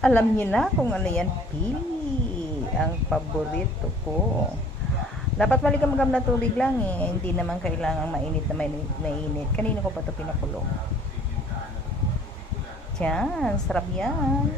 Alam niyo na kung ano yan, pili. Ang paborito ko. Dapat maligam-gam na tubig lang eh. Hindi naman kailangan mainit na mainit. mainit. Kanina ko pa ito pinakulo. Tiyan, sarap yan.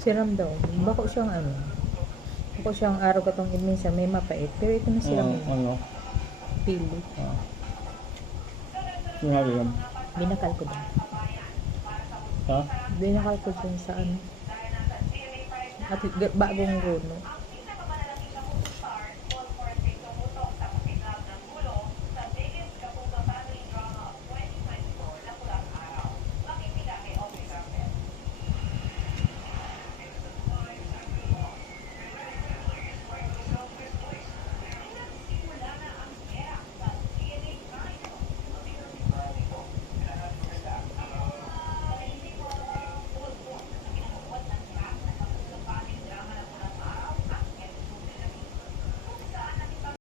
Siram daw. Bako siyang ano. Bako siyang araw katong minsan may mapait. Pero ito na siram. Ano, ano? Pili. Ah. Sinabi yan. Binakal ko din. Ha? Binakal ko dun sa ano. At bagong runo.